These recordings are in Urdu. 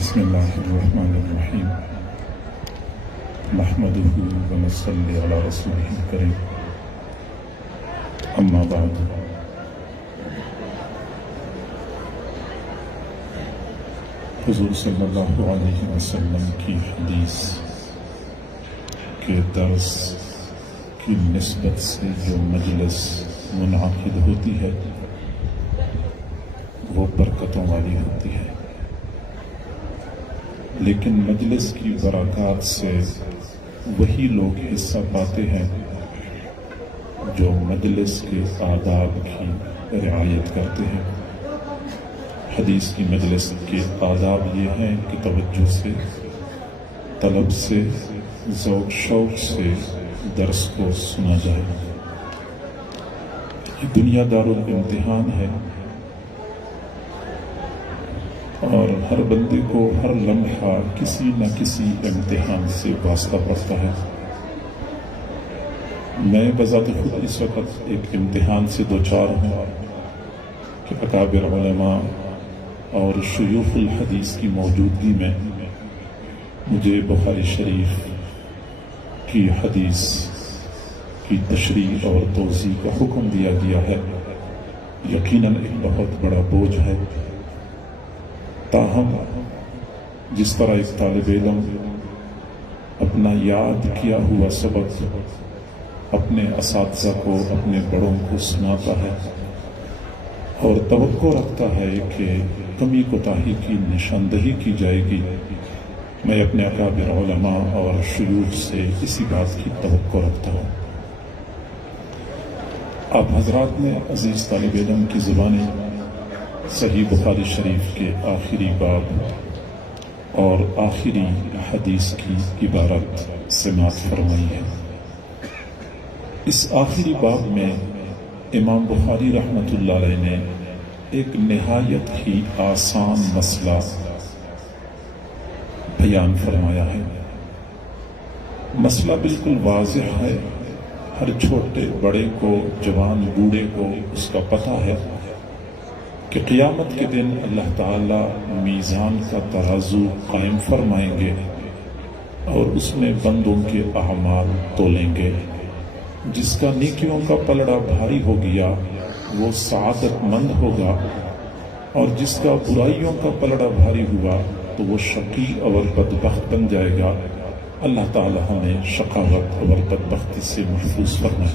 بسم الله الرحمن الرحيم نحمده ونصلي على رسوله الكريم أما بعد حضور صلی اللہ علیہ وسلم کی حدیث کے درس کی نسبت سے جو مجلس منعقد ہوتی ہے وہ برکتوں والی ہوتی ہے، لیکن مجلس کی برکات سے وہی لوگ حصہ پاتے ہیں جو مجلس کے آداب کی رعایت کرتے ہیں۔ حدیث کی مجلس کے آداب یہ ہیں کہ توجہ سے، طلب سے، ذوق شوق سے درس کو سنا جائے۔ یہ دنیا دارالامتحان ہے اور ہر بندے کو ہر لمحہ کسی نہ کسی امتحان سے واسطہ پڑتا ہے۔ میں بذات خود اس وقت ایک امتحان سے دوچار ہوں کہ اکابر علماء اور شیوخ الحدیث کی موجودگی میں مجھے بخاری شریف کی حدیث کی تشریح اور توضیح کا حکم دیا گیا ہے۔ یقیناً ایک بہت بڑا بوجھ ہے، تاہم جس طرح ایک طالب علم اپنا یاد کیا ہوا سبق اپنے اساتذہ کو، اپنے بڑوں کو سناتا ہے اور توقع رکھتا ہے کہ کمی کوتاہی کی نشاندہی کی جائے گی، میں اپنے اکابر علماء اور شیوخ سے اسی بات کی توقع رکھتا ہوں۔ آپ حضرات نے عزیز طالب علم کی زبانیں صحیح بخاری شریف کے آخری باب اور آخری حدیث کی عبارت سماعت فرمائی ہے۔ اس آخری باب میں امام بخاری رحمۃ اللہ علیہ نے ایک نہایت ہی آسان مسئلہ بیان فرمایا ہے۔ مسئلہ بالکل واضح ہے، ہر چھوٹے بڑے کو، جوان بوڑھے کو اس کا پتہ ہے کہ قیامت کے دن اللہ تعالی میزان کا ترازو قائم فرمائیں گے اور اس میں بندوں کے اعمال تولیں گے۔ جس کا نیکیوں کا پلڑا بھاری ہو گیا وہ سعادت مند ہوگا، اور جس کا برائیوں کا پلڑا بھاری ہوا تو وہ شقی اور بدبخت بن جائے گا۔ اللہ تعالی ہمیں شقاوت اور بدبختی سے محفوظ فرمائے۔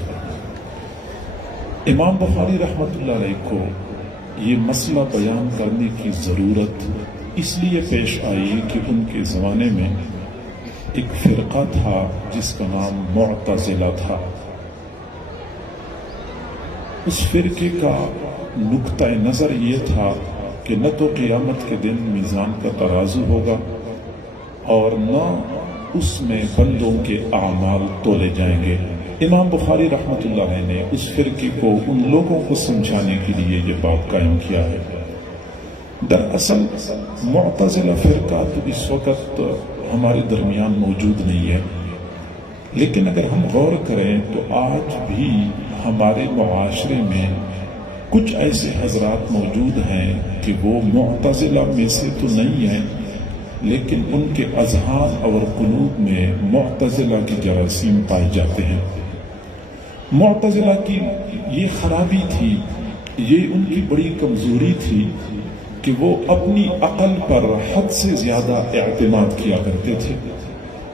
امام بخاری رحمۃ اللہ علیہ کو یہ مسئلہ بیان کرنے کی ضرورت اس لیے پیش آئی کہ ان کے زمانے میں ایک فرقہ تھا جس کا نام معتزلہ تھا۔ اس فرقے کا نقطہ نظر یہ تھا کہ نہ تو قیامت کے دن میزان کا ترازو ہوگا اور نہ اس میں بندوں کے اعمال تولے جائیں گے۔ امام بخاری رحمۃ اللہ علیہ نے اس فرقے کو ان لوگوں کو سمجھانے کے لیے یہ باب قائم کیا ہے۔ دراصل معتزلہ فرقہ تو اس وقت ہمارے درمیان موجود نہیں ہے، لیکن اگر ہم غور کریں تو آج بھی ہمارے معاشرے میں کچھ ایسے حضرات موجود ہیں کہ وہ معتزلہ میں سے تو نہیں ہیں، لیکن ان کے اذہان اور قلوب میں معتزلہ کی جراثیم پائے جاتے ہیں۔ معتزلہ کی یہ خرابی تھی، یہ ان کی بڑی کمزوری تھی کہ وہ اپنی عقل پر حد سے زیادہ اعتماد کیا کرتے تھے۔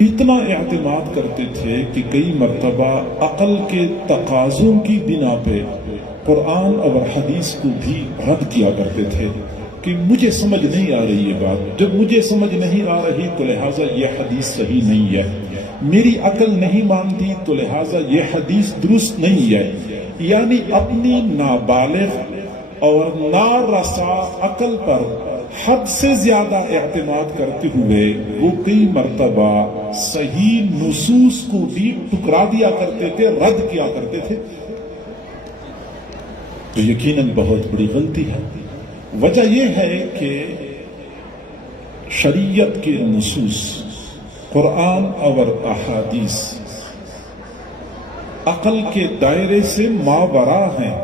اتنا اعتماد کرتے تھے کہ کئی مرتبہ عقل کے تقاضوں کی بنا پہ قرآن اور حدیث کو بھی رد کیا کرتے تھے کہ مجھے سمجھ نہیں آ رہی یہ بات، جب مجھے سمجھ نہیں آ رہی تو لہٰذا یہ حدیث صحیح نہیں ہے، میری عقل نہیں مانتی تو لہٰذا یہ حدیث درست نہیں ہے۔ یعنی اپنی نابالغ اور نارسا عقل پر حد سے زیادہ اعتماد کرتے ہوئے وہ کئی مرتبہ صحیح نصوص کو بھی ٹکرا دیا کرتے تھے، رد کیا کرتے تھے، تو یقیناً بہت بڑی غلطی ہے۔ وجہ یہ ہے کہ شریعت کے نصوص، قرآن اور احادیث عقل کے دائرے سے ماورا ہیں،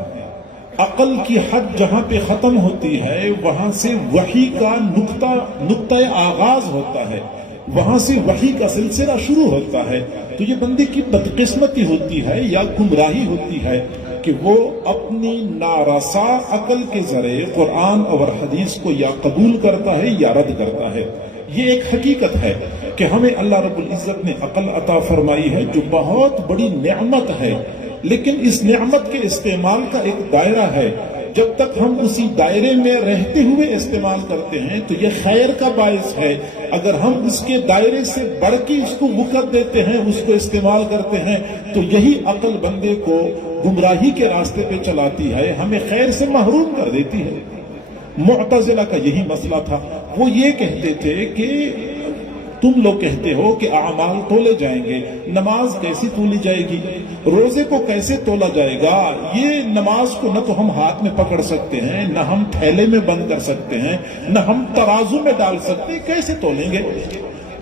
عقل کی حد جہاں پہ ختم ہوتی ہے وہاں سے وحی کا نقطہ آغاز ہوتا ہے، وہاں سے وحی کا سلسلہ شروع ہوتا ہے۔ تو یہ بندے کی بدقسمتی ہوتی ہے یا گمراہی ہوتی ہے کہ وہ اپنی نارسا عقل کے ذریعے قرآن اور حدیث کو یا قبول کرتا ہے یا رد کرتا ہے۔ یہ ایک حقیقت ہے کہ ہمیں اللہ رب العزت نے عقل عطا فرمائی ہے جو بہت بڑی نعمت ہے، لیکن اس نعمت کے استعمال کا ایک دائرہ ہے۔ جب تک ہم اسی دائرے میں رہتے ہوئے استعمال کرتے ہیں تو یہ خیر کا باعث ہے۔ اگر ہم اس کے دائرے سے بڑھ کے اس کو وقت دیتے ہیں، اس کو استعمال کرتے ہیں، تو یہی عقل بندے کو گمراہی کے راستے پہ چلاتی ہے، ہمیں خیر سے محروم کر دیتی ہے۔ معتزلہ کا یہی مسئلہ تھا۔ وہ یہ کہتے تھے کہ تم لوگ کہتے ہو کہ اعمال تولے جائیں گے، نماز کیسے تولی جائے گی، روزے کو کیسے تولا جائے گا؟ یہ نماز کو نہ تو ہم ہاتھ میں پکڑ سکتے ہیں، نہ ہم تھیلے میں بند کر سکتے ہیں، نہ ہم ترازو میں ڈال سکتے ہیں، کیسے تولیں گے؟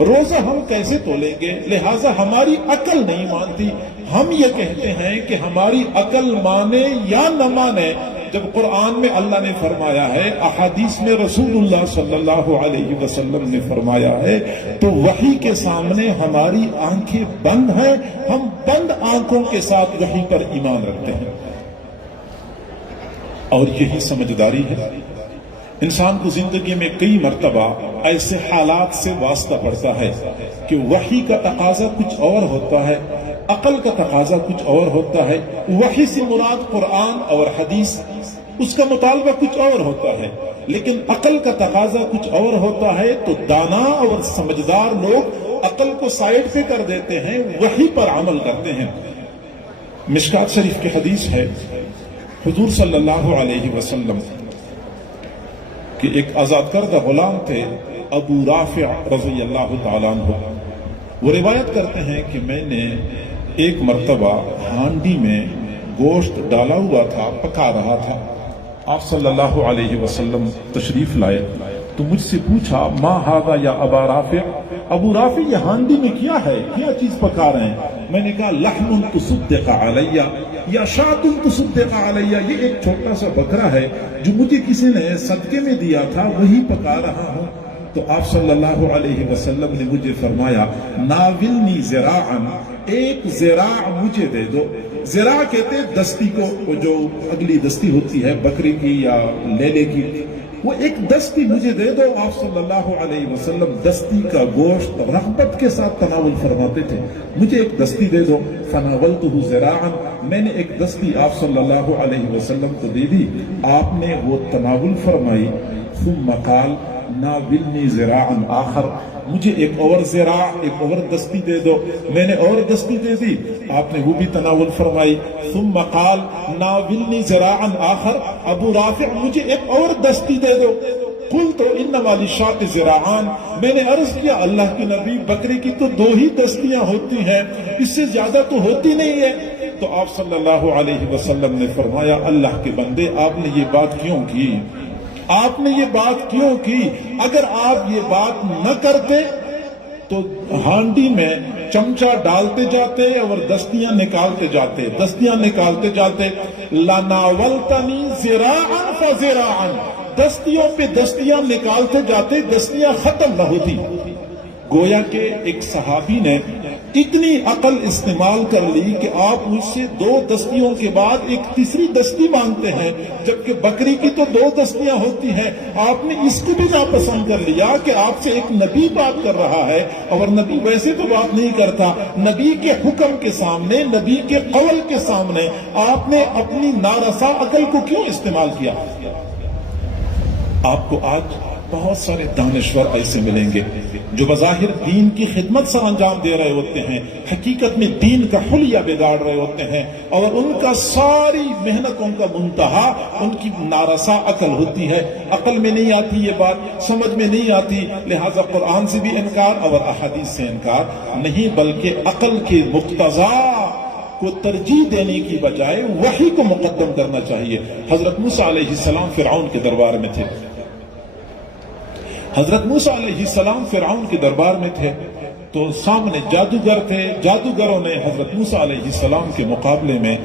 روزہ ہم کیسے تولیں گے؟ لہٰذا ہماری عقل نہیں مانتی۔ ہم یہ کہتے ہیں کہ ہماری عقل مانے یا نہ مانے، جب قرآن میں اللہ نے فرمایا ہے، احادیث میں رسول اللہ صلی اللہ علیہ وسلم نے فرمایا ہے، تو وحی کے سامنے ہماری آنکھیں بند ہیں، ہم بند آنکھوں کے ساتھ وحی پر ایمان رکھتے ہیں۔ اور یہی سمجھداری ہے۔ انسان کو زندگی میں کئی مرتبہ ایسے حالات سے واسطہ پڑتا ہے کہ وحی کا تقاضا کچھ اور ہوتا ہے، عقل کا تقاضا کچھ اور ہوتا ہے۔ وحی سے مراد قرآن اور حدیث، اس کا مطالبہ کچھ اور ہوتا ہے، لیکن عقل کا تقاضا کچھ اور ہوتا ہے۔ تو دانا اور سمجھدار لوگ عقل کو سائڈ پہ کر دیتے ہیں، وحی پر عمل کرتے ہیں۔ مشکات شریف کی حدیث ہے، حضور صلی اللہ علیہ وسلم کہ ایک آزاد کردہ غلام تھے ابو رافع رضی اللہ تعالیٰ عنہ۔ وہ روایت کرتے ہیں کہ میں نے ایک مرتبہ ہانڈی میں گوشت ڈالا ہوا تھا، پکا رہا تھا۔ آپ صلی اللہ علیہ وسلم تشریف لائے تو مجھ سے پوچھا، ما ھذا یا ابا رافع، ابو رافع یہ ہانڈی میں کیا ہے، کیا چیز پکا رہے ہیں؟ میں نے کہا، لحم تصدق علی یا شاۃ تصدق علی، یہ ایک چھوٹا سا بکرا ہے جو مجھے کسی نے صدقے میں دیا تھا، وہی پکا رہا ہوں۔ تو آپ صلی اللہ علیہ وسلم نے مجھے فرمایا، ناولنی ذراعا، ایک ذراع مجھے دے دو۔ ذراع کہتے دستی کو، وہ جو اگلی دستی ہوتی ہے بکری کی یا لیلے کی، وہ ایک دستی مجھے دے دو۔ آپ صلی اللہ علیہ وسلم دستی کا گوشت رغبت کے ساتھ تناول فرماتے تھے، مجھے ایک دستی دے دو۔ فناولتہ ذراعا، میں نے ایک دستی آپ صلی اللہ علیہ وسلم کو دے دی، آپ نے وہ تناول فرمائی۔ ثم قال ناولنی ذراعا آخر، مجھے ایک اور ذراع، ایک اور دستی دے دو۔ میں نے اور دستی دے دی، آپ نے وہ بھی تناول فرمائی۔ ثم قال ناولنی ذراعا آخر، ابو رافع مجھے ایک اور دستی دے دو۔ قلت انما للشاۃ ذراعان، میں نے عرض کیا، اللہ کے نبی بکری کی تو دو ہی دستیاں ہوتی ہیں، اس سے زیادہ تو ہوتی نہیں ہے۔ تو آپ صلی اللہ علیہ وسلم نے فرمایا، اللہ کے بندے، آپ نے یہ بات کیوں کی؟ آپ نے یہ بات کیوں کی؟ اگر آپ یہ بات نہ کرتے تو ہانڈی میں چمچہ ڈالتے جاتے اور دستیاں نکالتے جاتے، دستیاں نکالتے جاتے، لناولتنی ذراعا فذراعا، دستیوں پہ دستیاں نکالتے جاتے، دستیاں ختم نہ ہوتی۔ گویا کہ ایک صحابی نے اتنی عقل استعمال کر لی کہ آپ مجھ سے دو دستیوں کے بعد ایک تیسری دستی مانگتے ہیں، جبکہ بکری کی تو دو دستیاں ہوتی ہیں۔ آپ نے اس کو بھی ناپسند کر لیا کہ آپ سے ایک نبی بات کر رہا ہے، اور نبی ویسے تو بات نہیں کرتا۔ نبی کے حکم کے سامنے، نبی کے قول کے سامنے آپ نے اپنی نارسا عقل کو کیوں استعمال کیا؟ آپ کو آج بہت سارے دانشور ایسے ملیں گے جو بظاہر دین کی خدمت سے انجام دے رہے ہوتے ہیں، حقیقت میں دین کا حلیہ بگاڑ رہے ہوتے ہیں، اور ان کا ساری محنتوں کا منتہا ان کی نارسا عقل ہوتی ہے۔ عقل میں نہیں آتی یہ بات، سمجھ میں نہیں آتی، لہٰذا قرآن سے بھی انکار اور احادیث سے انکار نہیں، بلکہ عقل کے مقتضا کو ترجیح دینے کی بجائے وحی کو مقدم کرنا چاہیے۔ حضرت موسیٰ علیہ السلام فرعون کے دربار میں تھے، حضرت موسیٰ علیہ السلام فرعون کے دربار میں تھے، تو سامنے جادوگر تھے، جادوگروں نے حضرت موسیٰ علیہ السلام کے مقابلے میں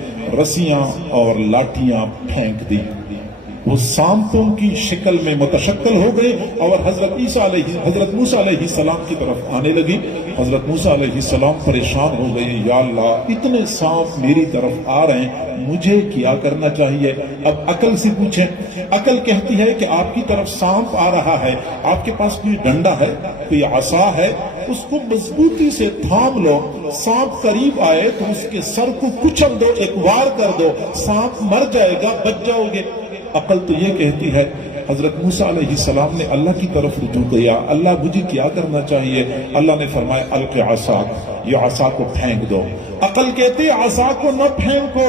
رسیاں اور لاٹیاں پھینک دی، وہ سانپوں کی شکل میں متشکل ہو گئے اور حضرت موسیٰ علیہ السلام کی طرف آنے لگی۔ حضرت موسیٰ علیہ السلام پریشان ہو گئے، یا اللہ اتنے سانپ میری طرف آ رہے ہیں، مجھے کیا کرنا چاہیے؟ اب عقل سے پوچھیں، عقل کہتی ہے کہ آپ کی طرف سانپ آ رہا ہے، آپ کے پاس کوئی ڈنڈا ہے، کوئی عصا ہے، اس کو مضبوطی سے تھام لو، سانپ قریب آئے تو اس کے سر کو کچل دو، ایک وار کر دو، سانپ مر جائے گا، بچ جاؤ گے۔ عقل تو یہ کہتی ہے۔ حضرت موسیٰ علیہ السلام نے اللہ کی طرف رجوع کیا، اللہ مجھے کیا کرنا چاہیے؟ اللہ نے فرمایا الق عصاک، یہ عصا کو پھینک دو۔ عقل کہتی عصا کو نہ پھینکو،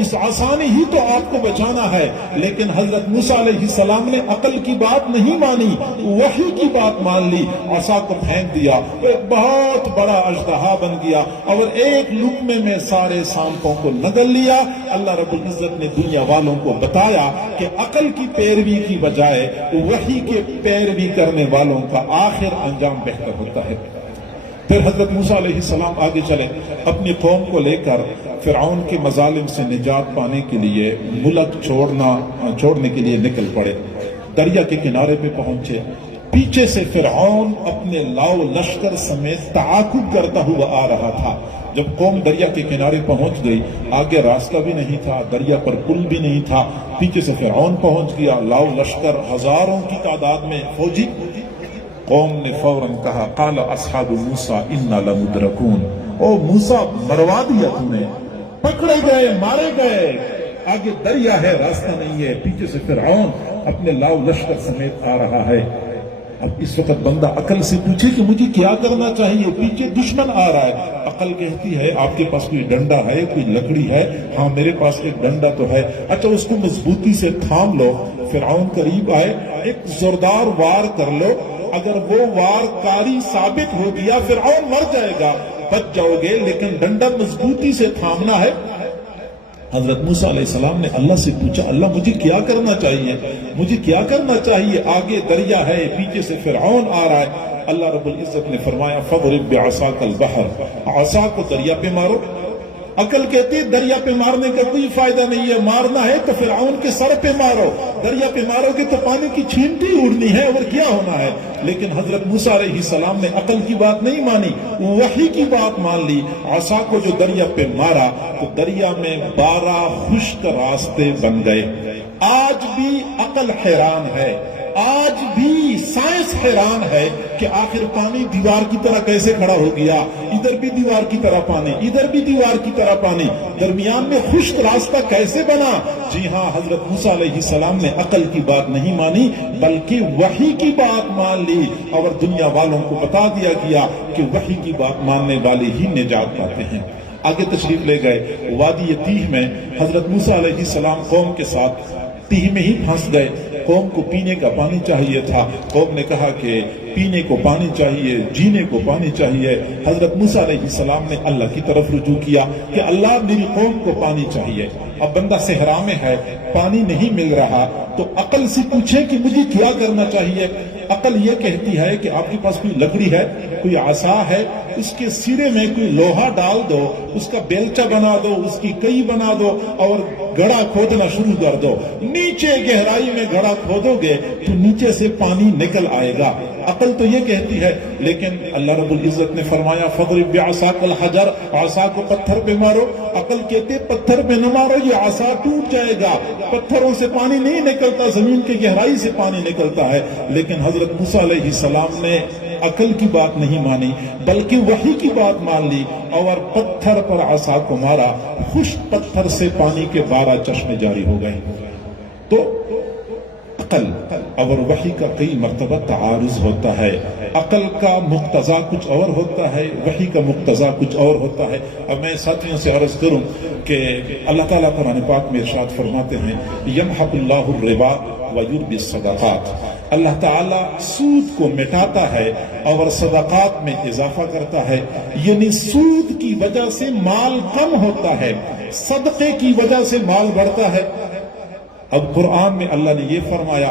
اس عصا نے ہی تو آپ کو بچانا ہے، لیکن حضرت موسیٰ علیہ السلام نے عقل کی بات نہیں مانی، وحی کی بات مان لی، عصا کو پھینک دیا، ایک بہت بڑا اژدہا بن گیا اور ایک لقمے میں سارے سانپوں کو نگل لیا۔ اللہ رب العزت نے دنیا والوں کو بتایا کہ عقل کی پیروی کی بجائے وحی کے پیروی کرنے والوں کا آخر انجام بہتر ہوتا ہے۔ پھر حضرت موسیٰ علیہ السلام آگے چلے، اپنی قوم کو لے کر فرعون کے مظالم سے نجات پانے کے لیے ملک چھوڑنے کے لیے نکل پڑے۔ دریا کے کنارے پہ پہنچے، پیچھے سے فرعون اپنے لاؤ لشکر سمیت تعاقب کرتا ہوا آ رہا تھا۔ جب قوم دریا کے کنارے پہنچ گئی، آگے راستہ بھی نہیں تھا، دریا پر پل بھی نہیں تھا، پیچھے سے فرعون پہنچ گیا، لاؤ لشکر ہزاروں کی تعداد میں فوجی۔ قوم نے فوراً کہا قال اصحاب موسیٰ انا لمدرکون، او موسیٰ مروا دیا تو نے، پکڑے گئے، مارے گئے، آگے دریا ہے، راستہ نہیں ہے، پیچھے سے فرعون اپنے لاؤ لشکر سمیت آ رہا ہے۔ اب اس وقت بندہ عقل سے پوچھے کہ مجھے کیا کرنا چاہیے؟ پیچھے دشمن آ رہا ہے، عقل کہتی ہے آپ کے پاس کوئی ڈنڈا ہے، کوئی لکڑی ہے؟ ہاں میرے پاس ایک ڈنڈا تو ہے، اچھا اس کو مضبوطی سے تھام لو، فرعون قریب آئے، ایک زوردار وار کر لو، اگر وہ وار کاری ثابت ہو گیا فرعون مر جائے گا، بچ جاؤ گے، لیکن ڈنڈا مضبوطی سے تھامنا ہے۔ حضرت موسیٰ علیہ السلام نے اللہ سے پوچھا اللہ مجھے کیا کرنا چاہیے؟ مجھے کیا کرنا چاہیے؟ آگے دریا ہے، پیچھے سے فرعون آ رہا ہے۔ اللہ رب العزت نے فرمایا فَضْرِبْ بِعَصَاكَ الْبَحْرَ، عصا کو دریا پہ مارو۔ عقل کہتی ہے دریا پہ مارنے کا کوئی فائدہ نہیں ہے، مارنا ہے تو فرعون کے سر پہ مارو، دریا پہ مارو گے تو پانی کی چھینٹی اڑنی ہے اور کیا ہونا ہے۔ لیکن حضرت موسیٰ علیہ السلام نے عقل کی بات نہیں مانی، وحی کی بات مان لی، عصا کو جو دریا پہ مارا تو دریا میں 12 خشک راستے بن گئے۔ آج بھی عقل حیران ہے، آج بھی سائنس حیران ہے کہ آخر پانی دیوار کی طرح کیسے کھڑا ہو گیا، ادھر بھی دیوار کی طرح پانی، ادھر بھی دیوار کی طرح پانی، درمیان میں خشک راستہ کیسے بنا؟ جی ہاں، حضرت موسیٰ علیہ السلام نے عقل کی بات نہیں مانی بلکہ وحی کی بات مان لی اور دنیا والوں کو بتا دیا گیا کہ وحی کی بات ماننے والے ہی نجات پاتے ہیں۔ آگے تشریف لے گئے، وادی تیہ میں حضرت موسیٰ علیہ السلام قوم کے ساتھ تیہ میں ہی پھنس گئے۔ قوم کو پینے کا پانی چاہیے تھا، قوم نے کہا کہ پینے کو پانی چاہیے، جینے کو پانی چاہیے۔ حضرت موسیٰ علیہ السلام نے اللہ کی طرف رجوع کیا کہ اللہ میری قوم کو پانی چاہیے۔ اب بندہ صحرا میں ہے، پانی نہیں مل رہا تو عقل سے پوچھے کہ مجھے کیا کرنا چاہیے؟ عقل یہ کہتی ہے کہ آپ کے پاس کوئی لکڑی ہے، کوئی عصا ہے، اس کے سرے میں کوئی لوہا ڈال دو، اس کا بیلچہ بنا دو، اس کی کئی بنا دو اور گڑھا کھودنا شروع کر دو۔ نیچے گہرائی میں گڑھا کھودو گے تو نیچے سے پانی نکل آئے گا۔ عقل تو یہ کہتی ہے، لیکن اللہ رب العزت نے فرمایا فَضْرِبْ بِعَصَاكَ الْحَجَرَ، عصا کو پتھر پہ مارو۔ عقل کہتے پتھر پہ نہ مارو، یہ عصا ٹوٹ جائے گا، پتھروں سے پانی نہیں نکلتا، زمین کی گہرائی سے پانی نکلتا ہے۔ لیکن حضرت موسیٰ علیہ السلام نے عقل کی بات نہیں مانی بلکہ وحی کی بات مان لی اور پتھر پر عصا کو مارا، خشک پتھر سے پانی کے 12 چشمے جاری ہو گئے۔ تو عقل اور وحی کا کئی مرتبہ تعارض ہوتا ہے، عقل کا مقتضا کچھ اور ہوتا ہے، وحی کا مقتضا کچھ اور ہوتا ہے۔ اب میں ساتھیوں سے عرض کروں کہ اللہ تعالیٰ قرآن پاک میں ارشاد فرماتے ہیں یمحق اللہ الربا ویربی الصدقات، اللہ تعالیٰ سود کو مٹاتا ہے اور صدقات میں اضافہ کرتا ہے، یعنی سود کی وجہ سے مال کم ہوتا ہے، صدقے کی وجہ سے مال بڑھتا ہے۔ اب قرآن میں اللہ نے یہ فرمایا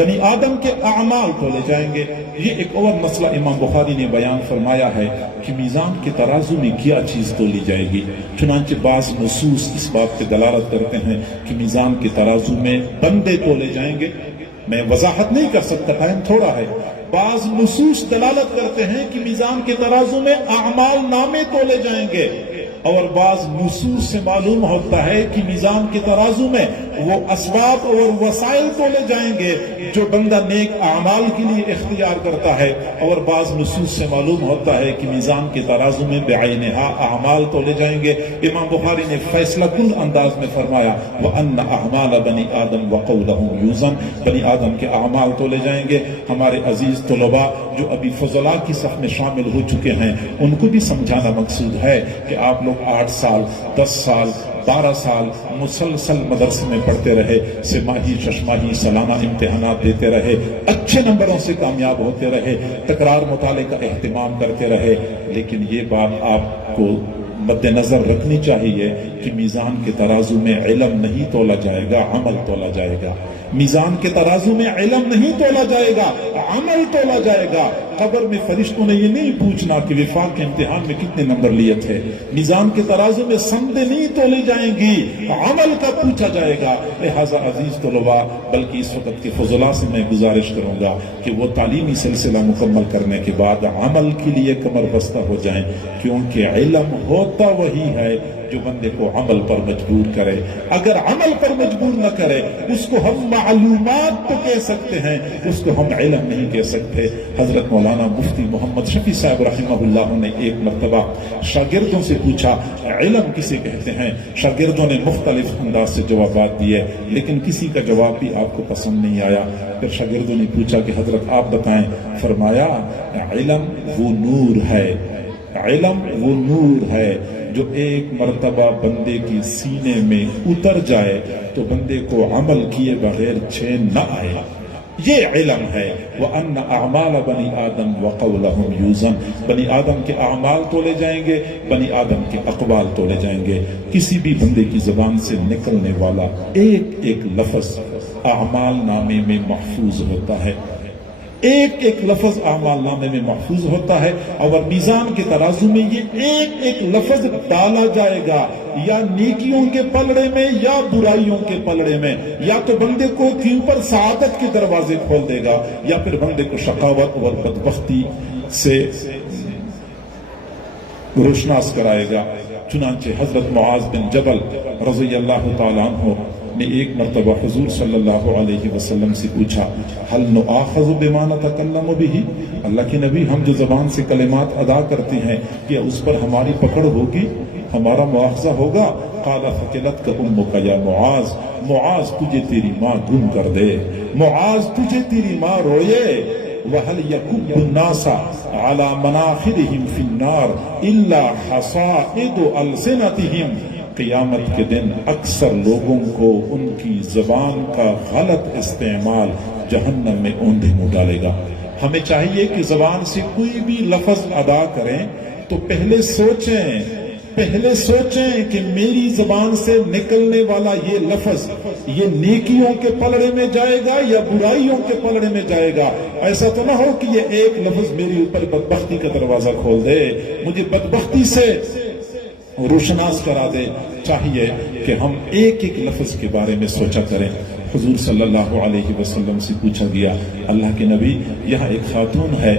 بنی آدم کے اعمال تولے جائیں گے۔ یہ ایک اور مسئلہ امام بخاری نے بیان فرمایا ہے کہ میزان کے ترازو میں کیا چیز تولی جائے گی۔ چنانچہ بعض نصوص اس بات پہ دلالت کرتے ہیں کہ میزان کے ترازو میں بندے تولے جائیں گے۔ میں وضاحت نہیں کر سکتا، ٹائم تھوڑا ہے۔ بعض نصوص دلالت کرتے ہیں کہ میزان کے ترازو میں اعمال نامے تولے جائیں گے، اور بعض نصوص سے معلوم ہوتا ہے کہ میزان کے ترازو میں وہ اسباب اور وسائل تولے جائیں گے جو بندہ نیک اعمال کے لیے اختیار کرتا ہے، اور بعض نصوص سے معلوم ہوتا ہے کہ میزان کے ترازو میں بعینہا اعمال تولے جائیں گے۔ امام بخاری نے فیصلہ کن انداز میں فرمایا وَأَنَّ أَعْمَالَ بَنِي آدَمْ وَقَوْلَهُمْ يُوزَنْ، بنی آدم کے اعمال تولے جائیں گے۔ ہمارے عزیز طلباء جو ابھی فضلاء کی صف میں شامل ہو چکے ہیں، ان کو بھی سمجھانا مقصود ہے کہ آپ لوگ 8 سال 10 سال 12 سال مسلسل مدرسے میں پڑھتے رہے، سماہی ششماہی سالانہ امتحانات دیتے رہے، اچھے نمبروں سے کامیاب ہوتے رہے، تکرار مطالعے کا اہتمام کرتے رہے، لیکن یہ بات آپ کو مد نظر رکھنی چاہیے کہ میزان کے ترازو میں علم نہیں تولا جائے گا، عمل تولا جائے گا۔ میزان کے ترازو میں علم نہیں تولا جائے گا، عمل تولا جائے گا۔ قبر میں فرشتوں نے یہ نہیں پوچھنا کہ وفاق کے امتحان میں کتنے نمبر لیے تھے۔ میزان کے ترازو میں سندیں نہیں تولی جائیں گی، عمل کا پوچھا جائے گا۔ لہذا عزیز طلباء، بلکہ اس وقت کے فضلاء سے میں گزارش کروں گا کہ وہ تعلیمی سلسلہ مکمل کرنے کے بعد عمل کے لیے کمر بستہ ہو جائیں، کیونکہ علم ہوتا وہی ہے جو بندے کو عمل پر مجبور کرے۔ اگر عمل پر مجبور نہ کرے، اس کو ہم معلومات تو کہہ سکتے ہیں، اس کو ہم علم نہیں کہہ سکتے۔ حضرت مولانا مفتی محمد شفیع صاحب رحمہ اللہ نے ایک مرتبہ شاگردوں سے پوچھا علم کسے کہتے ہیں؟ شاگردوں نے مختلف انداز سے جوابات دیے، لیکن کسی کا جواب بھی آپ کو پسند نہیں آیا۔ پھر شاگردوں نے پوچھا کہ حضرت آپ بتائیں۔ فرمایا علم وہ نور ہے، علم وہ نور ہے جو ایک مرتبہ بندے کی سینے میں اتر جائے تو بندے کو عمل کیے بغیر چین نہ آئے، یہ علم ہے۔ وَأَنَّ أَعْمَالَ بَنِي آدَمْ وَقَوْلَهُمْ يُوزَنْ، بنی آدم کے اعمال تولے جائیں گے، بنی آدم کے اقوال تولے جائیں گے۔ کسی بھی بندے کی زبان سے نکلنے والا ایک ایک لفظ اعمال نامے میں محفوظ ہوتا ہے، ایک ایک لفظ اعمال نامے میں محفوظ ہوتا ہے، اور میزان کے ترازو میں یہ ایک ایک لفظ ڈالا جائے گا، یا نیکیوں کے پلڑے میں یا برائیوں کے پلڑے میں، یا تو بندے کو کے اوپر سعادت کے دروازے کھول دے گا، یا پھر بندے کو شقاوت اور بدبختی سے روشناس کرائے گا۔ چنانچہ حضرت معاذ بن جبل رضی اللہ تعالیٰ عنہ نے ایک مرتبہ حضور صلی اللہ علیہ وسلم سے پوچھا هل نؤاخذ بما نتکلم به، اللہ کے نبی ہم جو زبان سے کلمات ادا کرتے ہیں کیا اس پر ہماری پکڑ ہوگی، ہمارا مواخذہ ہوگا؟ قال ثقلتك امك یا معاذ، معاذ تجھے تیری ماں گم کر دے، معاذ تجھے تیری ماں روئے۔ وَهَلْ يَكُبُّ النَّاسَ عَلَى مَنَاخِرِهِمْ فِي النَّارِ إِلَّا حَصَائِدُ أَلْسِنَتِهِمْ، قیامت کے دن اکثر لوگوں کو ان کی زبان کا غلط استعمال جہنم میں اوندھے منہ ڈالے گا۔ ہمیں چاہیے کہ زبان سے کوئی بھی لفظ ادا کریں تو پہلے سوچیں کہ میری زبان سے نکلنے والا یہ لفظ یہ نیکیوں کے پلڑے میں جائے گا یا برائیوں کے پلڑے میں جائے گا۔ ایسا تو نہ ہو کہ یہ ایک لفظ میری اوپر بدبختی کا دروازہ کھول دے، مجھے بدبختی سے روشناس کرا دے۔ چاہیے کہ ہم ایک ایک لفظ کے بارے میں سوچا کریں۔ حضور صلی اللہ علیہ وسلم سے پوچھا گیا اللہ کے نبی، یہاں ایک خاتون ہے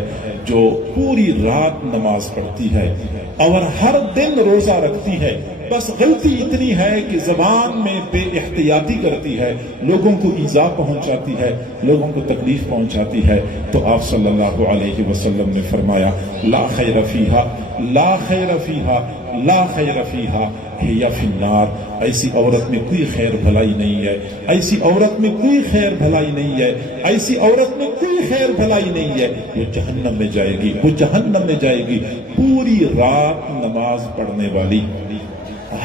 جو پوری رات نماز پڑھتی ہے اور ہر دن روزہ رکھتی ہے، بس غلطی اتنی ہے کہ زبان میں بے احتیاطی کرتی ہے، لوگوں کو ایذا پہنچاتی ہے، لوگوں کو تکلیف پہنچاتی ہے۔ تو آپ صلی اللہ علیہ وسلم نے فرمایا لا خیر فیہا، لا خیر فیہا، لا خیر فیہا ہی فی النار، ایسی عورت میں کوئی خیر بھلائی نہیں ہے، ایسی عورت میں کوئی خیر بھلائی نہیں ہے، ایسی عورت میں کوئی خیر بھلائی نہیں ہے، وہ جہنم میں جائے گی، وہ جہنم میں جائے گی۔ پوری رات نماز پڑھنے والی،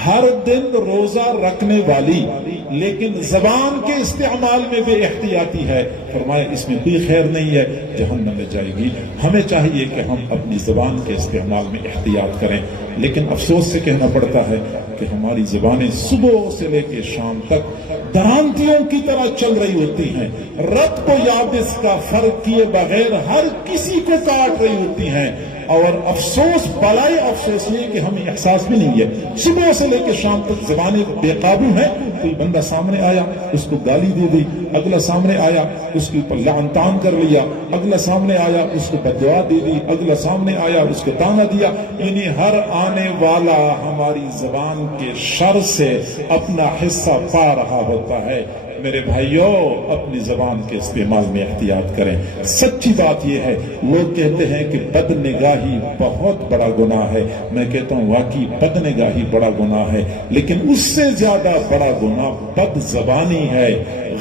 ہر دن روزہ رکھنے والی، لیکن زبان کے استعمال میں بے احتیاطی ہے، فرمایا اس میں کوئی خیر نہیں ہے، جہنم میں جائے گی۔ ہمیں چاہیے کہ ہم اپنی زبان کے استعمال میں احتیاط کریں، لیکن افسوس سے کہنا پڑتا ہے کہ ہماری زبانیں صبح سے لے کے شام تک درانتیوں کی طرح چل رہی ہوتی ہیں، رت کو یابس کا فرق کیے بغیر ہر کسی کو کاٹ رہی ہوتی ہیں، اور افسوس بلائی افسوس یہ کہ ہمیں احساس بھی نہیں ہے، صبح سے لے کے شام تک زبانیں بے قابو ہیں۔ کوئی بندہ سامنے آیا اس کو گالی دے دی، اگلا سامنے آیا اس کے اوپر لعن طعن کر لیا، اگلا سامنے آیا اس کو بد دعا دے دی، اگلا سامنے آیا اس کو تانا دیا، یعنی ہر آنے والا ہماری زبان کے شر سے اپنا حصہ پا رہا ہوتا ہے۔ میرے بھائیوں، اپنی زبان کے استعمال میں احتیاط کریں۔ سچی بات یہ ہے، لوگ کہتے ہیں کہ بد نگاہی بہت بڑا گناہ ہے، میں کہتا ہوں واقعی بد نگاہی بڑا گناہ ہے، لیکن اس سے زیادہ بڑا گناہ بد زبانی ہے۔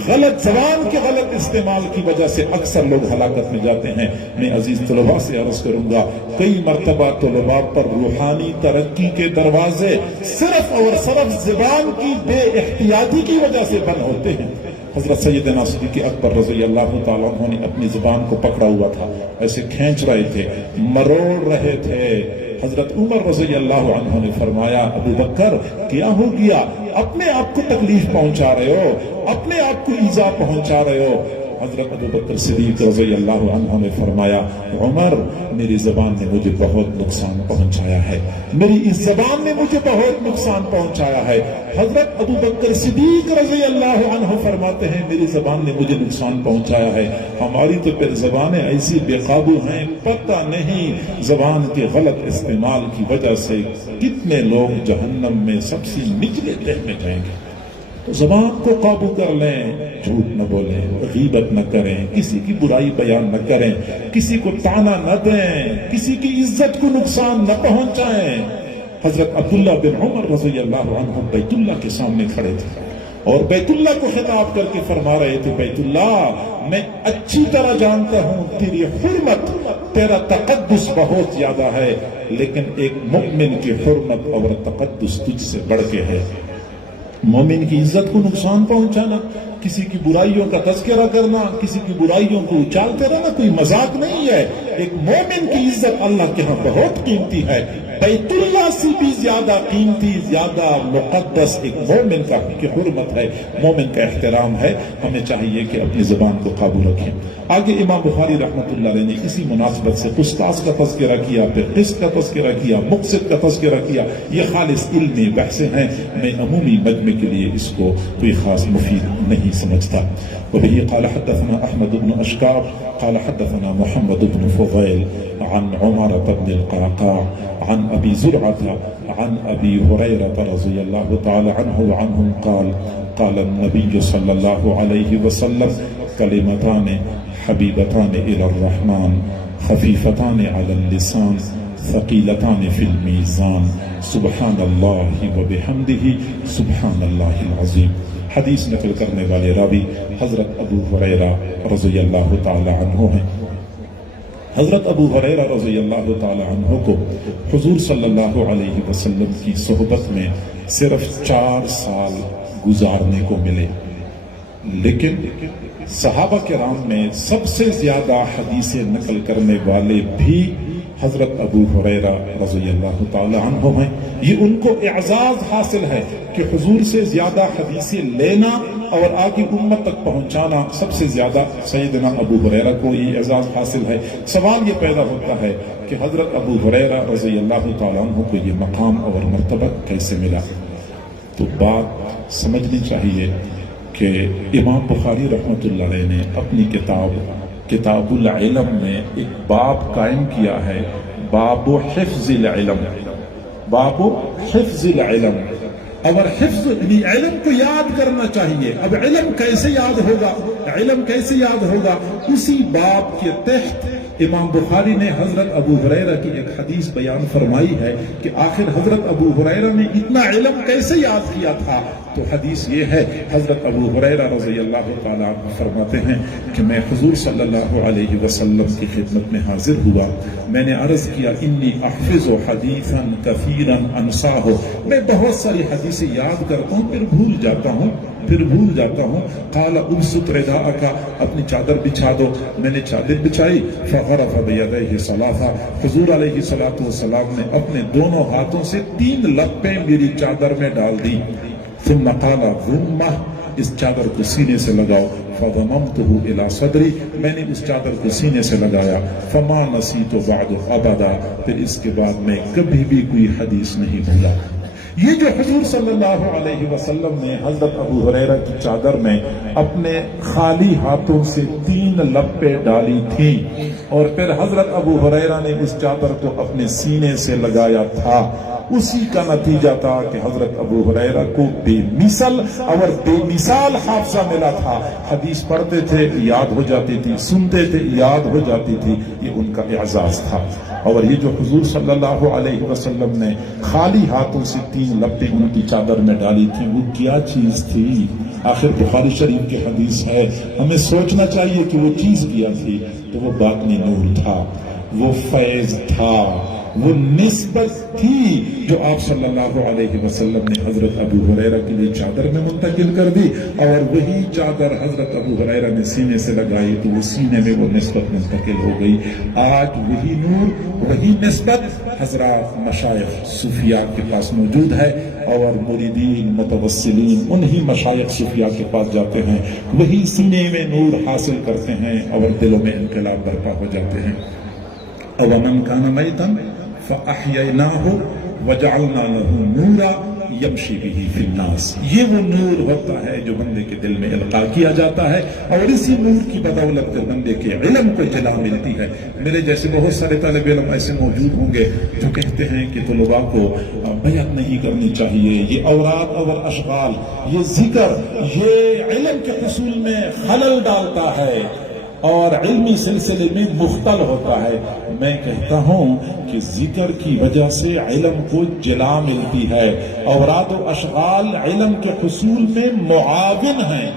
غلط زبان کے غلط استعمال کی وجہ سے اکثر لوگ ہلاکت میں جاتے ہیں۔ میں عزیز طلباء سے عرض کروں گا، کئی مرتبہ طلباء پر روحانی ترقی کے دروازے صرف اور صرف زبان کی بے احتیاطی کی وجہ سے بند ہوتے ہیں۔ حضرت سیدنا صدیق اکبر رضی اللہ تعالیٰ عنہ نے اپنی زبان کو پکڑا ہوا تھا، ایسے کھینچ رہے تھے، مروڑ رہے تھے۔ حضرت عمر رضی اللہ عنہ نے فرمایا، ابو بکر کیا ہو گیا؟ اپنے آپ کو تکلیف پہنچا رہے ہو، اپنے آپ کو ایذا پہنچا رہے ہو۔ حضرت ابو بکر صدیق رضی اللہ عنہ نے فرمایا، عمر میری زبان نے مجھے بہت نقصان پہنچایا ہے، میری اس زبان نے مجھے بہت نقصان پہنچایا ہے۔ حضرت ابو بکر صدیق رضی اللہ عنہ فرماتے ہیں، میری زبان نے مجھے نقصان پہنچایا ہے۔ ہماری تو پھر زبانیں ایسی بے قابو ہیں، پتہ نہیں زبان کے غلط استعمال کی وجہ سے کتنے لوگ جہنم میں سب سے نچلے تہہ میں جائیں گے۔ تو زبان کو قابو کر لیں، جھوٹ نہ بولیں، غیبت نہ کریں، کسی کی برائی بیان نہ کریں، کسی کو طعنہ نہ دیں، کسی کی عزت کو نقصان نہ پہنچائیں۔ حضرت عبداللہ بن عمر رضی اللہ عنہ بیت اللہ کے سامنے کھڑے تھے اور بیت اللہ کو خطاب کر کے فرما رہے تھے، بیت اللہ میں اچھی طرح جانتا ہوں تیری حرمت، تیرا تقدس بہت زیادہ ہے، لیکن ایک مومن کی حرمت اور تقدس تجھ سے بڑھ کے ہے۔ مومن کی عزت کو نقصان پہنچانا، کسی کی برائیوں کا تذکرہ کرنا، کسی کی برائیوں کو اچالتے رہنا کوئی مذاق نہیں ہے۔ ایک مومن کی عزت اللہ کے ہاں بہت قیمتی ہے، بیت اللہ سے بھی زیادہ قیمتی، زیادہ مقدس ایک مومن کی حرمت ہے، مومن کا احترام ہے۔ ہمیں چاہیے کہ اپنی زبان کو قابو رکھیں۔ آگے امام بخاری رحمۃ اللہ علیہ نے اسی مناسبت سے قسطاس کا تذکرہ کیا، پھر قسط کا تذکرہ کیا، مقسط کا تذکرہ کیا۔ یہ خالص علمی بحثیں ہیں، میں عمومی مجمع کے لیے اس کو کوئی خاص مفید نہیں سمجھتا۔ وبه قال حدثنا احمد بن اشکار قال حدثنا محمد بن فضيل عن عمارة بن القعقاع عن ابي زرعة عن ابي هريرة رضي الله تعالى عنه وعنهم قال قال النبي صلى الله عليه وسلم كلمتان حبيبتان إلى الرحمن خفيفتان على اللسان ثقيلتان في الميزان سبحان الله وبحمده سبحان الله العظيم۔ حدیث نقل کرنے والے راوی حضرت ابو ہریرہ رضی اللہ تعالی عنہ ہیں۔ حضرت ابو ہریرہ رضی اللہ تعالی عنہ کو حضور صلی اللہ علیہ وسلم کی صحبت میں صرف 4 سال گزارنے کو ملے، لیکن صحابہ کرام میں سب سے زیادہ حدیثیں نقل کرنے والے بھی حضرت ابو ہریرہ رضی اللہ تعالی عنہ ہیں۔ یہ ان کو اعزاز حاصل ہے کہ حضور سے زیادہ حدیثیں لینا اور آگے امت تک پہنچانا، سب سے زیادہ سیدنا ابو ہریرہ کو یہ اعزاز حاصل ہے۔ سوال یہ پیدا ہوتا ہے کہ حضرت ابو ہریرہ رضی اللہ تعالی عنہ کو یہ مقام اور مرتبہ کیسے ملا؟ تو بات سمجھنی چاہیے کہ امام بخاری رحمۃ اللہ علیہ نے اپنی کتاب العلم میں ایک باب قائم کیا ہے، باب حفظ العلم، باب حفظ العلم۔ اگر حفظ علم کو یاد کرنا چاہیے، اب علم کیسے یاد ہوگا؟ علم کیسے یاد ہوگا؟ اسی باب کے تحت امام بخاری نے حضرت ابو ہریرہ کی ایک حدیث بیان فرمائی ہے کہ آخر حضرت ابو ہریرہ نے اتنا علم کیسے یاد کیا تھا؟ تو حدیث یہ ہے، حضرت ابو ہریرہ رضی اللہ تعالیٰ عنہ فرماتے ہیں کہ میں حضور صلی اللہ علیہ وسلم کی خدمت میں حاضر ہوا میں نے عرض کیا انی احفظ حدیثا کثیرا انساہ، میں بہت ساری حدیثیں یاد کرتا ہوں پھر بھول جاتا ہوں قال ابسط رداءک، اپنی چادر بچھا دو، میں نے چادر بچھائی، فغرف بیدیہ ثلاثا، حضور علیہ الصلوۃ والسلام نے اپنے دونوں ہاتھوں سے 3 لپیں میری چادر میں ڈال دی، ثم قال ضمہ، اس چادر کو سینے سے لگاؤ، فضممته الى صدری، میں نے اس چادر کو سینے سے لگایا، فما نسیت بعد ابدا، پھر اس کے بعد میں کبھی بھی کوئی حدیث نہیں بھولا۔ یہ جو حضور صلی اللہ علیہ وسلم نے حضرت ابو ہریرہ کی چادر میں اپنے خالی ہاتھوں سے 3 لپیں ڈالی تھیں اور پھر حضرت ابو ہریرہ نے اس چادر کو اپنے سینے سے لگایا تھا، اسی کا نتیجہ تھا کہ حضرت ابو ہریرہ کو بے مثال حافظہ ملا تھا، حدیث پڑھتے تھے یاد ہو جاتی تھی، سنتے تھے یاد ہو جاتی تھی، یہ ان کا اعزاز تھا۔ اور یہ جو حضور صلی اللہ علیہ وسلم نے خالی ہاتھوں سے 3 لپیں ان کی چادر میں ڈالی تھی، وہ کیا چیز تھی؟ آخر بخاری شریف کی حدیث ہے، ہمیں سوچنا چاہیے کہ وہ چیز کیا تھی، تو وہ باطنی نور تھا، وہ فیض تھا، وہ نسبت تھی جو آپ صلی اللہ علیہ وسلم نے حضرت ابو ہریرہ کے لیے چادر میں منتقل کر دی، اور وہی چادر حضرت ابو ہریرہ نے سینے سے لگائی تو وہ سینے میں وہ نسبت منتقل ہو گئی۔ آج وہی نور، وہی نسبت حضرات مشائخ صوفیاء کے پاس موجود ہے، اور مریدین متوسلین انہی مشائخ صوفیاء کے پاس جاتے ہیں، وہی سینے میں نور حاصل کرتے ہیں اور دلوں میں انقلاب برپا ہو جاتے ہیں۔ أَوَمَنْ كَانَ مَيْتًا فَأَحْيَيْنَاهُ وَجَعَلْنَا لَهُ نُورًا يَمْشِي بِهِ فِي النَّاسِ، یہ وہ نور ہوتا ہے جو بندے کے دل میں القاء کیا جاتا ہے، اور اسی نور کی بدولت پھر بندے کے علم کو جلا ملتی ہے۔ میرے جیسے بہت سارے طالب علم ایسے موجود ہوں گے جو کہتے ہیں کہ طلباء کو بیعت نہیں کرنی چاہیے، یہ اوراد اور اشغال، یہ ذکر، یہ علم کے حصول میں خلل ڈالتا ہے اور علمی سلسلے میں مختل ہوتا ہے۔ میں کہتا ہوں کہ ذکر کی وجہ سے علم کو جلا ملتی ہے، اوراد و اشغال علم کے حصول میں معاون ہیں،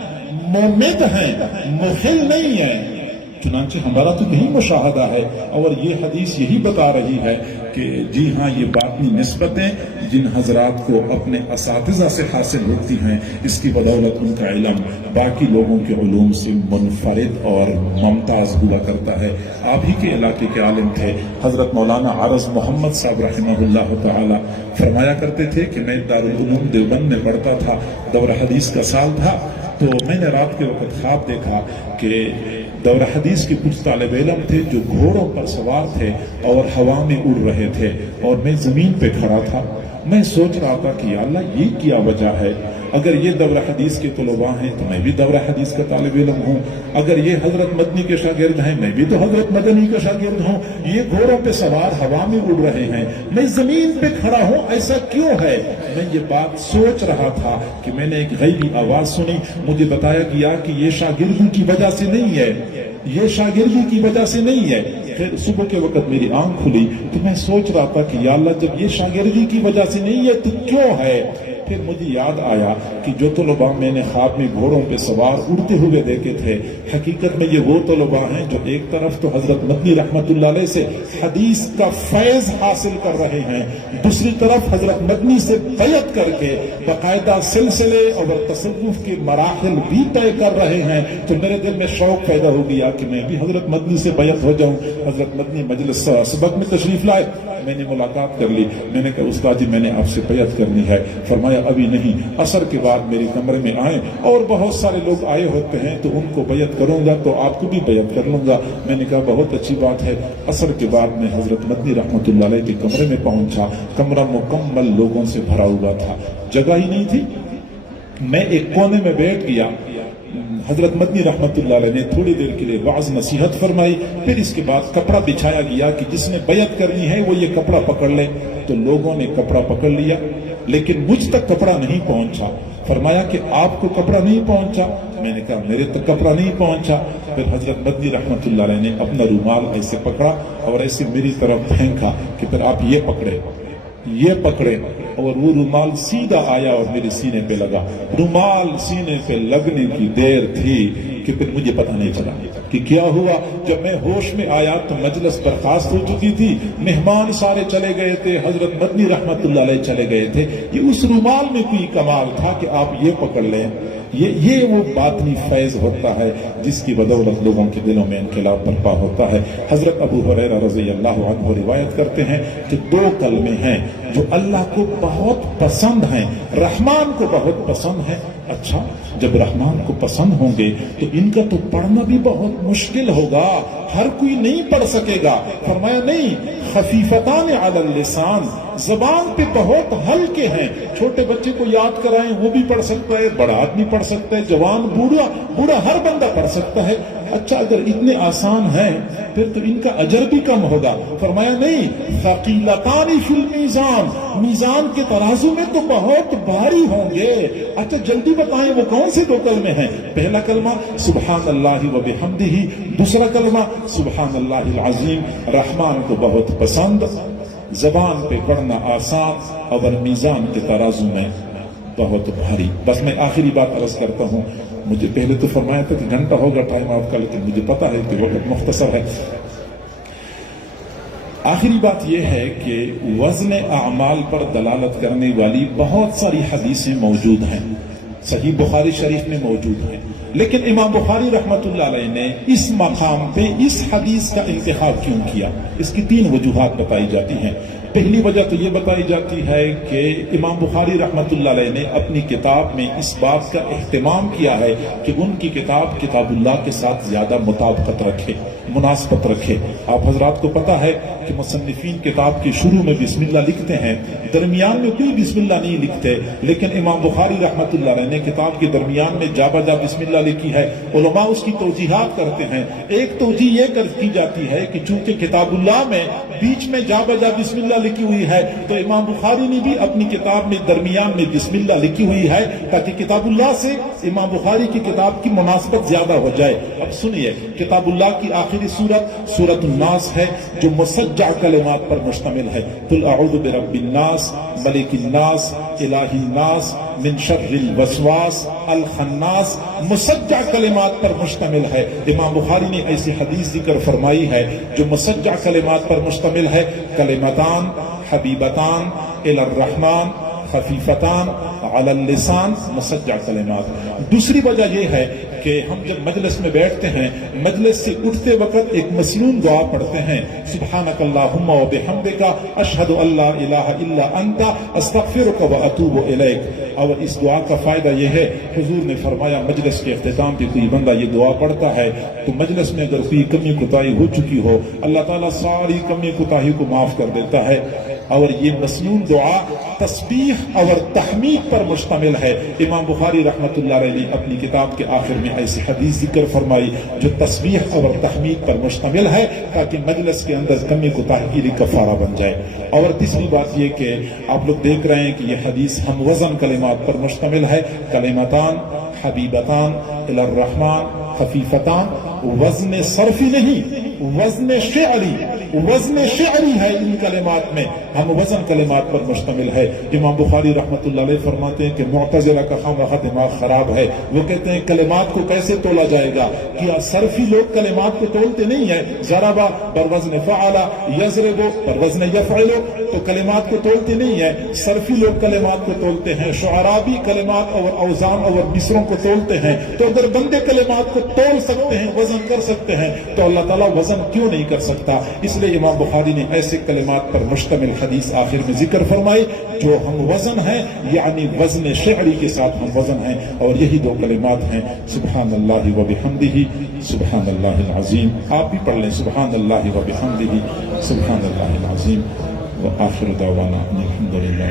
ممد ہیں، مخل نہیں ہیں۔ چنانچہ ہمارا تو یہی مشاہدہ ہے، اور یہ حدیث یہی بتا رہی ہے کہ جی ہاں، یہ باطنی نسبتیں جن حضرات کو اپنے اساتذہ سے حاصل ہوتی ہیں، اس کی بدولت ان کا علم باقی لوگوں کے علوم سے منفرد اور ممتاز ہوا کرتا ہے۔ آپ ہی کے علاقے کے عالم تھے حضرت مولانا عارض محمد صاحب رحمہ اللہ تعالی، فرمایا کرتے تھے کہ میں دارالعلوم دیوبند میں پڑھتا تھا، دور حدیث کا سال تھا، تو میں نے رات کے وقت خواب دیکھا کہ دور حدیث کے کچھ طالب علم تھے جو گھوڑوں پر سوار تھے اور ہوا میں اڑ رہے تھے، اور میں زمین پہ کھڑا تھا۔ میں سوچ رہا تھا کہ یا اللہ، یہ کیا وجہ ہے؟ اگر یہ دور حدیث کے طلباء ہیں تو میں بھی دور حدیث کا طالب علم ہوں، اگر یہ حضرت مدنی کے شاگرد ہیں میں بھی تو حضرت مدنی کا شاگرد ہوں، یہ گھوڑوں پہ سوار ہوا میں اڑ رہے ہیں، میں زمین پہ کھڑا ہوں، ایسا کیوں ہے؟ میں یہ بات سوچ رہا تھا کہ میں نے ایک غیبی آواز سنی، مجھے بتایا گیا کہ یہ شاگردی کی وجہ سے نہیں ہے، یہ شاگردی کی وجہ سے نہیں ہے۔ پھر صبح کے وقت میری آنکھ کھلی تو میں سوچ رہا تھا کہ یا اللہ، جب یہ شاگردی کی وجہ سے نہیں ہے تو کیوں ہے؟ پھر مجھے یاد آیا کہ جو طلباء میں نے خواب میں گھوڑوں پہ سوار اڑتے ہوئے دیکھے تھے، حقیقت میں یہ وہ طلباء ہیں جو ایک طرف تو حضرت مدنی رحمت اللہ علیہ سے حدیث کا فیض حاصل کر رہے ہیں، دوسری طرف حضرت مدنی سے بیعت کر کے باقاعدہ سلسلے اور تصوف کے مراحل بھی طے کر رہے ہیں۔ تو میرے دل میں شوق پیدا ہو گیا کہ میں بھی حضرت مدنی سے بیعت ہو جاؤں۔ حضرت مدنی مجلس سبق میں تشریف لائے، میں نے ملاقات کر لی، میں نے کہا استاد جی میں نے آپ سے بیعت کرنی ہے۔ فرمایا ابھی نہیں، عصر کے بعد میرے کمرے میں آئیں، اور بہت سارے لوگ آئے ہوتے ہیں تو ان کو بیعت کروں گا تو آپ کو بھی بیعت کر لوں گا۔ میں نے کہا بہت اچھی بات ہے۔ عصر کے بعد میں حضرت مدنی رحمت اللہ علیہ کے کمرے میں پہنچا، کمرہ مکمل لوگوں سے بھرا ہوا تھا، جگہ ہی نہیں تھی۔ میں ایک کونے میں بیٹھ گیا، حضرت مدنی رحمت اللہ علیہ نے تھوڑی دیر کے لیے وعظ نصیحت فرمائی، پھر اس کے بعد کپڑا بچھایا گیا کہ جس نے بیعت کرنی ہے وہ یہ کپڑا پکڑ لے۔ تو لوگوں نے کپڑا پکڑ لیا، لیکن مجھ تک کپڑا نہیں پہنچا۔ فرمایا کہ آپ کو کپڑا نہیں پہنچا؟ میں نے کہا میرے تک کپڑا نہیں پہنچا۔ پھر حضرت مدنی رحمت اللہ علیہ نے اپنا رومال ایسے پکڑا اور ایسے میری طرف پھینکا کہ پھر آپ یہ پکڑے۔ یہ پکڑے اور وہ رومال سیدھا آیا اور میرے سینے پہ لگا. رومال سینے پہ لگنے کی دیر تھی کہ پھر مجھے پتہ نہیں چلا کہ کیا ہوا. جب میں ہوش میں آیا تو مجلس برخاست ہو چکی تھی, مہمان سارے چلے گئے تھے, حضرت مدنی رحمت اللہ علیہ چلے گئے تھے. یہ اس رومال میں کوئی کمال تھا کہ آپ یہ پکڑ لیں. یہ وہ باطنی فیض ہوتا ہے جس کی بدولت لوگوں کے دلوں میں انقلاب برپا ہوتا ہے. حضرت ابو ہریرہ رضی اللہ عنہ روایت کرتے ہیں کہ 2 کلمے ہیں جو اللہ کو بہت پسند ہیں, رحمان کو بہت پسند ہیں. اچھا, جب رحمان کو پسند ہوں گے تو ان کا تو پڑھنا بھی بہت مشکل ہوگا, ہر کوئی نہیں پڑھ سکے گا. فرمایا نہیں, خفیفتان علی اللسان, زبان پہ بہت ہلکے ہیں. چھوٹے بچے کو یاد کرائیں وہ بھی پڑھ سکتا ہے, بڑا آدمی پڑھ سکتا ہے, جوان بوڑھا ہر بندہ پڑھ سکتا ہے. اچھا, اگر اتنے آسان ہیں پھر تو ان کا اجر بھی کم ہوگا. فرمایا نہیں, ثقیلتان فی المیزان, میزان کے ترازو میں تو بہت بھاری ہوں گے. اچھا جلدی بتائیں وہ کون سے 2 کلمے ہیں؟ پہلا کلمہ سبحان اللہ و بحمدہ, دوسرا کلمہ سبحان اللہ العظیم. رحمان کو بہت پسند, زبان پہ پڑھنا آسان, اور میزان کے ترازو میں بہت بھاری. بس میں آخری بات عرض کرتا ہوں. مجھے پہلے تو فرمایا تھا کہ گھنٹہ ہوگا ٹائم آپ کا, لیکن مجھے پتا ہے کہ وقت مختصر ہے. آخری بات یہ ہے کہ وزن اعمال پر دلالت کرنے والی بہت ساری حدیثیں موجود ہیں, صحیح بخاری شریف میں موجود ہیں, لیکن امام بخاری رحمت اللہ علیہ نے اس مقام پہ اس حدیث کا انتخاب کیوں کیا؟ اس کی 3 وجوہات بتائی جاتی ہیں. پہلی وجہ تو یہ بتائی جاتی ہے کہ امام بخاری رحمت اللہ علیہ نے اپنی کتاب میں اس بات کا اہتمام کیا ہے کہ ان کی کتاب کتاب اللہ کے ساتھ زیادہ مطابقت رکھے, مناسبت رکھے. آپ حضرات کو پتا ہے کہ مصنفین کتاب کے شروع میں بسم اللہ لکھتے ہیں, درمیان میں کوئی بسم اللہ نہیں لکھتے, لیکن امام بخاری رحمت اللہ علیہ نے کتاب کے درمیان میں جا بجا بسم اللہ لکھی ہے. علماء اس کی توجیحات کرتے ہیں. ایک توجیح یہ کی جاتی ہے کہ چونکہ کتاب اللہ میں بیچ میں جا بجا بسم اللہ لکھی ہوئی ہے, تو امام بخاری نے بھی اپنی کتاب میں درمیان میں بسم اللہ لکھی ہوئی ہے تاکہ کتاب اللہ سے امام بخاری کی کتاب کی مناسبت زیادہ ہو جائے. اب سنیے, کتاب اللہ کی آخری سورت سورۃ الناس ہے جو مسجع کلمات پر مشتمل ہے. قل اعوذ برب الناس ملک الناس الہ الناس من شر الوسواس الخناس, مسجع کلمات پر مشتمل ہے. امام بخاری نے ایسی حدیث ذکر فرمائی ہے جو مسجع کلمات پر مشتمل ہے. کلمتان حبیبتان الی الرحمن خفیفتان علی اللسان, مسجع کلمات. دوسری وجہ یہ ہے کہ ہم جب مجلس میں بیٹھتے ہیں, مجلس سے اٹھتے وقت ایک مسنون دعا پڑھتے ہیں, سبحانک اللہم و بحمدک اشہد ان لا الہ الا انت استغفرک و اتوب الیک. اور اس دعا کا فائدہ یہ ہے, حضور نے فرمایا مجلس کے اختتام پہ کوئی بندہ یہ دعا پڑھتا ہے تو مجلس میں اگر کوئی کمی کوتاہی ہو چکی ہو, اللہ تعالیٰ ساری کمی کوتاہی کو معاف کر دیتا ہے. اور یہ مسنون دعا تسبیح اور تحمید پر مشتمل ہے. امام بخاری رحمت اللہ علیہ نے اپنی کتاب کے آخر میں ایسی حدیث ذکر فرمائی جو تسبیح اور تحمید پر مشتمل ہے تاکہ مجلس کے اندر کمی کوتاہی کے لیے کفارہ بن جائے. اور تیسری بات یہ کہ آپ لوگ دیکھ رہے ہیں کہ یہ حدیث ہم وزن کلمات پر مشتمل ہے. کلمتان حبیبتان الی الرحمن خفیفتان, وزن صرفی نہیں, وزن شعری ہے ان کلمات میں, ہم وزن کلمات پر مشتمل ہے. امام بخاری رحمت اللہ علیہ فرماتے ہیں کہ معتزلہ کا خامخواہ دماغ خراب ہے. وہ کہتے ہیں کلمات کو کیسے تولا جائے گا؟ کیا صرفی لوگ کلمات کو تولتے نہیں ہیں؟ ضربا بر وزن فعل, یضرب بر وزن یفعل, تو کلمات کو تولتے نہیں ہیں. صرفی لوگ کلمات کو تولتے ہیں, شعراء بھی کلمات اور اوزان اور مصروں کو تولتے ہیں. تو اگر بندے کلمات کو تول سکتے ہیں, وزن کر سکتے ہیں, تو اللہ تعالیٰ وزن کیوں نہیں کر سکتا؟ اس لیے امام بخاری نے ایسے کلمات پر مشتمل حدیث آخر میں ذکر فرمائی جو ہم وزن ہیں, یعنی وزن شعری کے ساتھ ہم وزن ہیں. اور یہی 2 کلمات ہیں, سبحان اللہ و بحمدہ سبحان اللہ العظیم. آپ بھی پڑھ لیں, سبحان اللہ و بحمدہ سبحان اللہ العظیم. وآخر دعوانا ان الحمد للہ.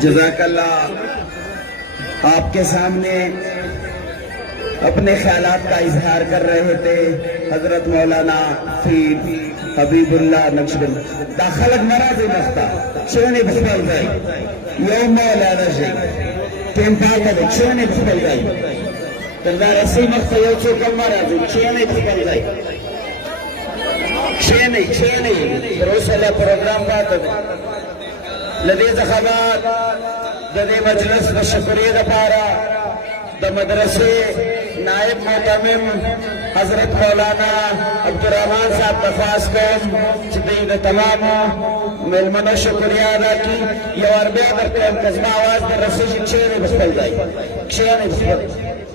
جزاک اللہ. آپ کے سامنے اپنے خیالات کا اظہار کر رہے تھے حضرت مولانا فیل حبیب اللہ نقشبند داخلت مرازی مختا چونی بسپل گئی یوم مولانا جی تیمپاتا دے چونی بسپل گئی تردار اسی مختا یو چوکم مرازی چونی بسپل گئی چینی روسلہ پروگرام باتا دے لدی زخبات ددی مجلس بشکری دا پارا دا مدرسے نائب محتمم حضرت مولانا عبدالرحمن صاحب درخواست کم چپی دا تمام ملمنو شکریہ ادا کی یو عربیہ در کم کزما آواز در رسیشی چینی بسپل دائی چینی بسپل